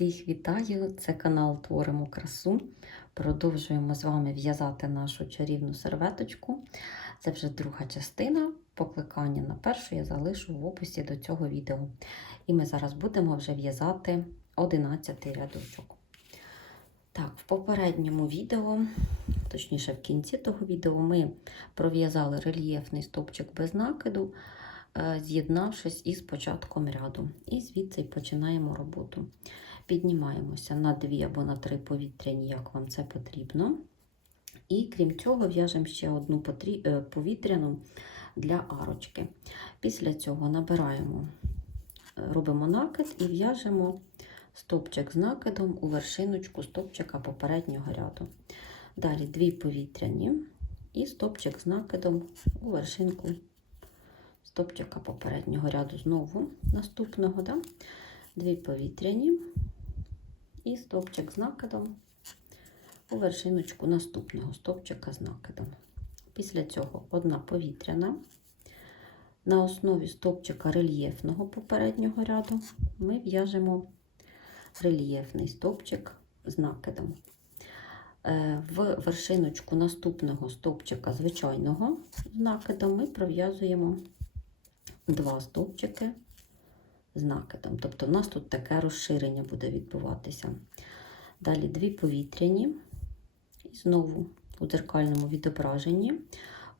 Всіх вітаю! Це канал Творимо красу. Продовжуємо з вами в'язати нашу чарівну серветочку. Це вже друга частина. Покликання на першу я залишу в описі до цього відео. І ми зараз будемо вже в'язати 11 рядочок. Так, в попередньому відео, точніше, в кінці того відео, ми пров'язали рельєфний стовпчик без накиду, е, з'єднавшись із початком ряду. І звідси починаємо роботу. Піднімаємося на 2 або на 3 повітряні, як вам це потрібно. І крім цього, в'яжемо ще одну е, повітряну для арочки. Після цього набираємо, е, робимо накид і в'яжемо стовпчик з накидом у вершиночку стовпчика попереднього ряду. Далі дві повітряні і стовпчик з накидом у вершинку стовпчика попереднього ряду. Знову наступного, да? дві повітряні і стовпчик з накидом у вершиночку наступного стовпчика з накидом. Після цього одна повітряна. На основі стовпчика рельєфного попереднього ряду ми в'яжемо рельєфний стовпчик з накидом. Е, В вершиночку наступного стовпчика звичайного з накидом ми пров'язуємо два стовпчики з накидом. Тобто, у нас тут таке розширення буде відбуватися. Далі дві повітряні, і знову у дзеркальному відображенні.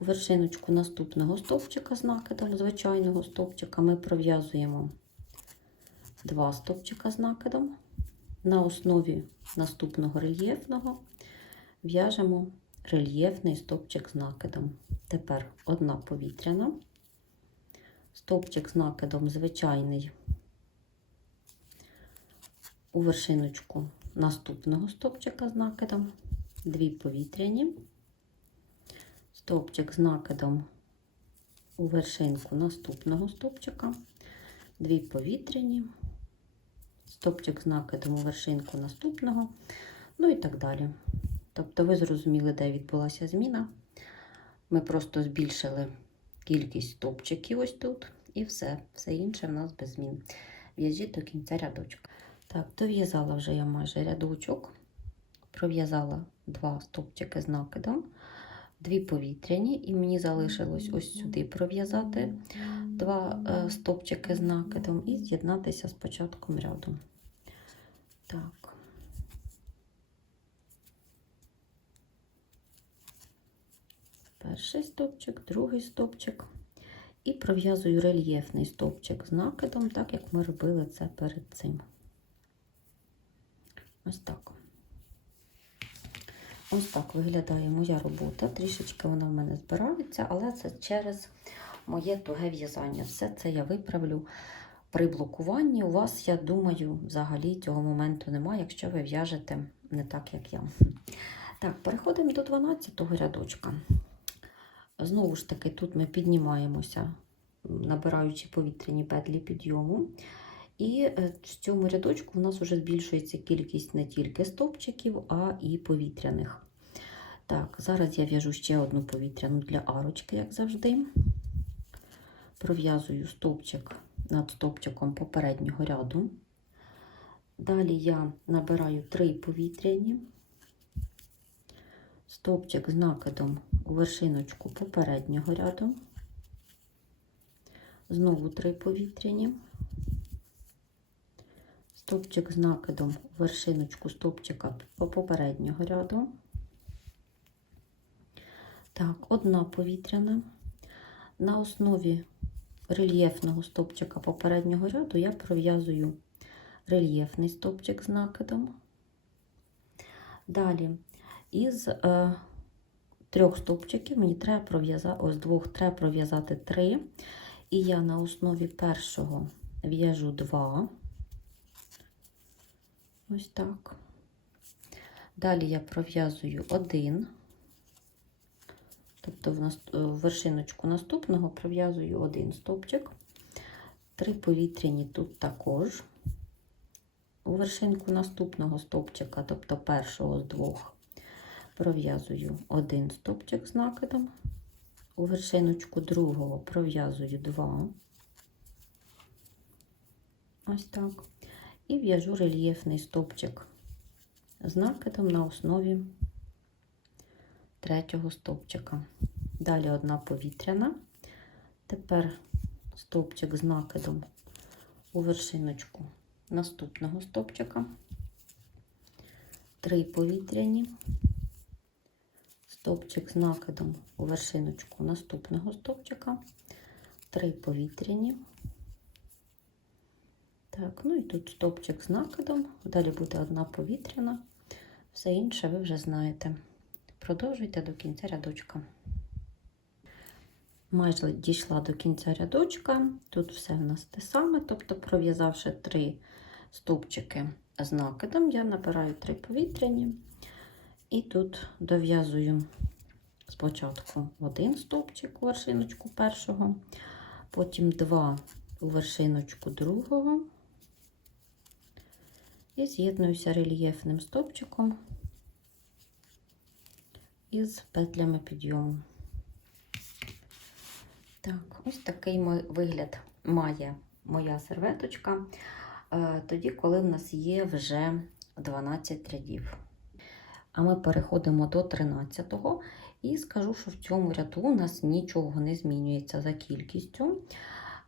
У вершиночку наступного стовпчика з накидом, звичайного стовпчика, ми пров'язуємо два стовпчика з накидом. На основі наступного рельєфного в'яжемо рельєфний стовпчик з накидом. Тепер одна повітряна, стовпчик з накидом звичайний. У вершиночку наступного стовпчика з накидом, дві повітряні, стовпчик з накидом у вершинку наступного стовпчика, дві повітряні, стовпчик з накидом у вершинку наступного, ну і так далі. Тобто, ви зрозуміли, де відбулася зміна. Ми просто збільшили кількість стовпчиків ось тут, і все. Все інше в нас без змін. В'яжіть до кінця рядочка. Так, дов'язала вже я майже рядочок, пров'язала два стовпчики з накидом, дві повітряні, і мені залишилось ось сюди пров'язати два е, стовпчики з накидом і з'єднатися з початком ряду. Так. Перший стовпчик, другий стовпчик. І пров'язую рельєфний стовпчик з накидом, так як ми робили це перед цим. Ось так. Ось так виглядає моя робота. Трішечки вона в мене збирається, але це через моє туге в'язання. Все це я виправлю при блокуванні. У вас, я думаю, взагалі цього моменту немає, якщо ви в'яжете не так, як я. Так, переходимо до 12-го рядочка. Знову ж таки, тут ми піднімаємося, набираючи повітряні петлі підйому. І е, в цьому рядочку у нас вже збільшується кількість не тільки стовпчиків, а і повітряних. Так, зараз я в'яжу ще одну повітряну для арочки, як завжди. Пров'язую стовпчик над стовпчиком попереднього ряду. Далі я набираю три повітряні, стовпчик з накидом вершиночку попереднього ряду, знову три повітряні стовпчик з накидом вершиночку стовпчика попереднього ряду. Так, одна повітряна. На основі рельєфного стовпчика попереднього ряду я пров'язую рельєфний стовпчик з накидом. Далі із е, трьох стовпчиків мені треба пров'язати, ось двох треба пров'язати три. І я на основі першого в'яжу два. Ось так. Далі я пров'язую один, тобто в, в вершиночку наступного пров'язую один стовпчик, три повітряні тут також. У вершинку наступного стовпчика, тобто першого з двох, пров'язую один стовпчик з накидом, у вершиночку другого пров'язую два. Ось так. і в'яжу рельєфний стовпчик з накидом на основі третього стовпчика. Далі одна повітряна. Тепер стовпчик з накидом у вершиночку наступного стовпчика. Три повітряні. Стовпчик з накидом у вершиночку наступного стовпчика. Три повітряні. Так, ну і тут стовпчик з накидом. Далі буде одна повітряна. Все інше ви вже знаєте. Продовжуйте до кінця рядочка. Майже дійшла до кінця рядочка. Тут все в нас те саме, тобто, пров'язавши три стовпчики з накидом, я набираю три повітряні. І тут дов'язую спочатку один стовпчик у вершиночку першого, потім два у вершиночку другого. І з'єднуюся рельєфним стовпчиком із петлями підйому. Так, ось такий вигляд має моя серветочка, е, тоді, коли в нас є вже 12 рядів. А ми переходимо до 13-го і скажу, що в цьому ряду у нас нічого не змінюється за кількістю.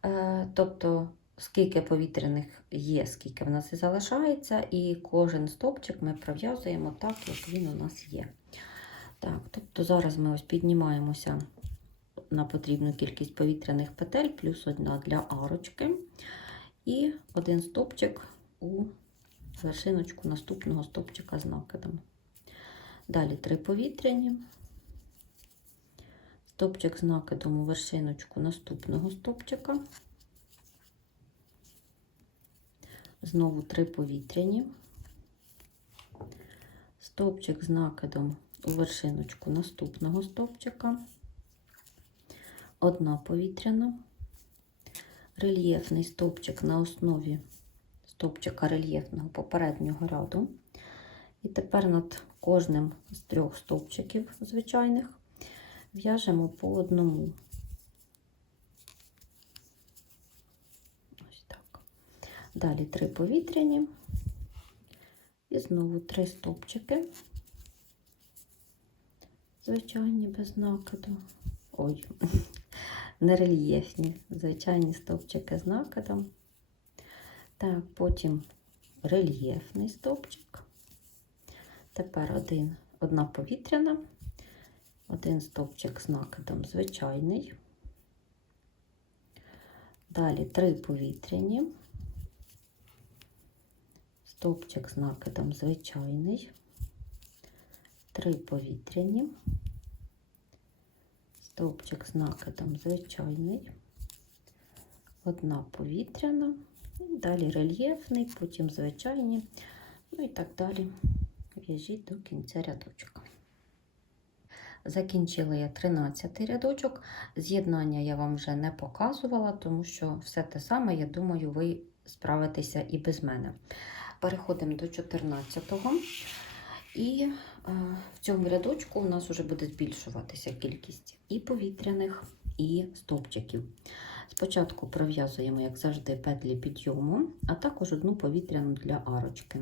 Е, Тобто, скільки повітряних є, скільки в нас і залишається, і кожен стовпчик ми пров'язуємо так, як він у нас є. Так, тобто зараз ми ось піднімаємося на потрібну кількість повітряних петель, плюс одна для арочки, і один стовпчик у вершиночку наступного стовпчика з накидом. Далі три повітряні, стовпчик з накидом у вершиночку наступного стовпчика. Знову три повітряні, стовпчик з накидом у вершиночку наступного стовпчика, одна повітряна, рельєфний стовпчик на основі стовпчика рельєфного попереднього ряду. І тепер над кожним з трьох стовпчиків звичайних в'яжемо по одному. Ось так. Далі три повітряні. І знову три стовпчики, звичайні без накиду. Ой, нерельєфні, звичайні стовпчики з накидом. Так, потім рельєфний стовпчик. Тепер один, одна повітряна, один стовпчик з накидом звичайний. Далі три повітряні, стовпчик з накидом звичайний, три повітряні, стовпчик з накидом звичайний, одна повітряна, далі рельєфний, потім звичайні, ну і так далі в'яжіть до кінця рядочка. Закінчила я 13 рядочок. З'єднання я вам вже не показувала, тому що все те саме, я думаю, ви справитеся і без мене. Переходимо до 14-го. І е, в цьому рядочку у нас вже буде збільшуватися кількість і повітряних, і стовпчиків. Спочатку пров'язуємо, як завжди, петлі підйому, а також одну повітряну для арочки.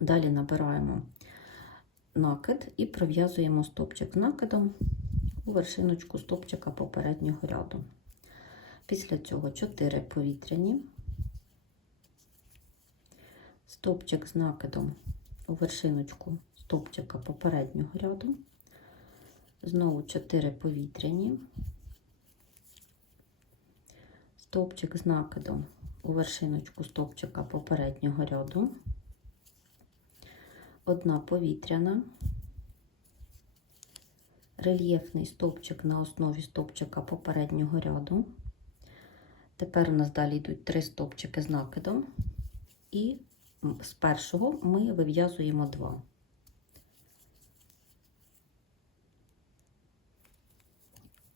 Далі набираємо накид і пров'язуємо стопчик накидом у вершиночку стопчика попереднього ряду. Після цього 4 повітряні, стопчик з накидом у вершиночку стопчика попереднього ряду, знову 4 повітряні, стопчик з накидом у вершиночку стопчика попереднього ряду одна повітряна, рельєфний стовпчик на основі стовпчика попереднього ряду. Тепер у нас далі йдуть три стовпчики з накидом, і з першого ми вив'язуємо два.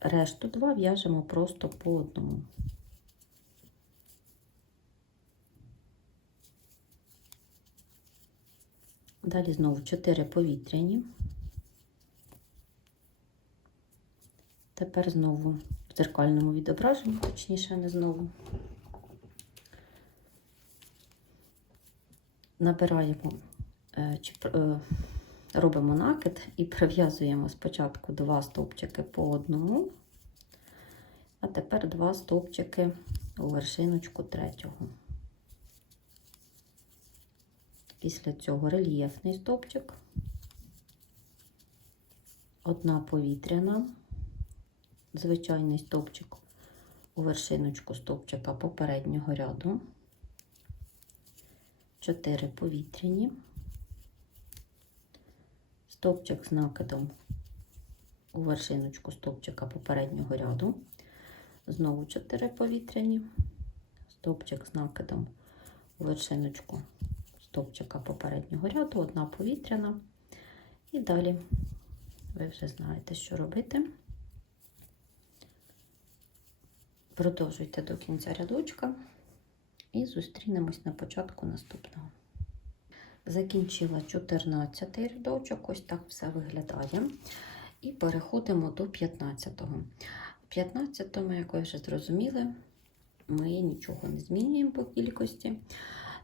Решту два в'яжемо просто по одному. Далі знову 4 повітряні. Тепер знову в дзеркальному відображенні, точніше, не знову. набираємо е, чи е, робимо накид і прив'язуємо спочатку два стовпчики по одному, а тепер два стовпчики у вершиночку третього. Після цього рельєфний стовпчик, одна повітряна, звичайний стовпчик у вершиночку стовпчика попереднього ряду, 4 повітряні, стовпчик з накидом у вершиночку стовпчика попереднього ряду, знову 4 повітряні, стовпчик з накидом у вершиночку стовпчика попереднього ряду, одна повітряна. І далі ви вже знаєте, що робити. Продовжуйте до кінця рядочка і зустрінемось на початку наступного. Закінчила 14 рядочок, ось так все виглядає. І переходимо до 15-го. В 15-му, як ви вже зрозуміли, ми нічого не змінюємо по кількості,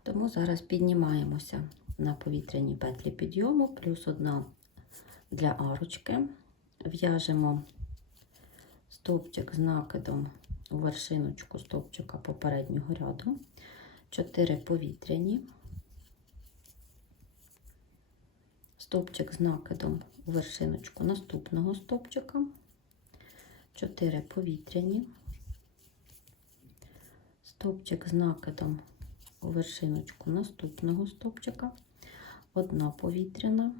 тому зараз піднімаємося на повітряні петлі підйому, плюс одна для арочки. В'яжемо стовпчик з накидом у вершиночку стовпчика попереднього ряду, 4 повітряні, стовпчик з накидом у вершиночку наступного стовпчика, 4 повітряні, стовпчик з накидом вершиночку наступного стовпчика, одна повітряна,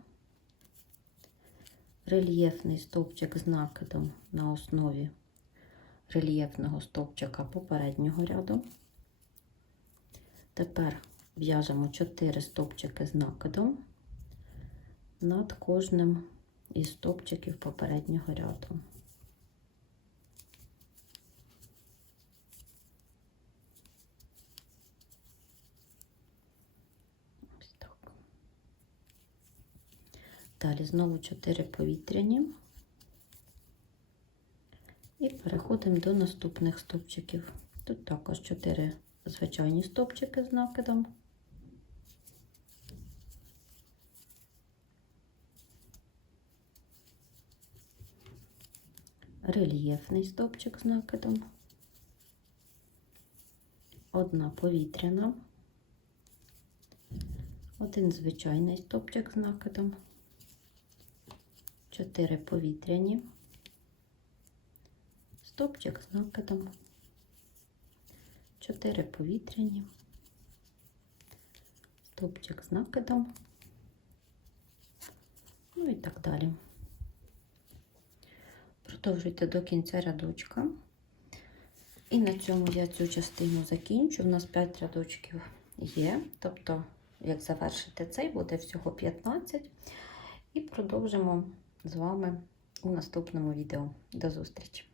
рельєфний стовпчик з накидом на основі рельєфного стовпчика попереднього ряду. Тепер в'яжемо 4 стовпчики з накидом над кожним із стовпчиків попереднього ряду. Далі знову 4 повітряні. І переходимо до наступних стовпчиків. Тут також 4 звичайні стовпчики з накидом. Рельєфний стовпчик з накидом. Одна повітряна. Один звичайний стовпчик з накидом. 4 повітряні стопчик з накидом, 4 повітряні, стопчик з накидом, ну і так далі. Продовжуйте до кінця рядочка. І на цьому я цю частину закінчу. У нас 5 рядочків є, тобто, як завершити цей, буде всього 15. І продовжимо з вами у наступному відео. До зустрічі!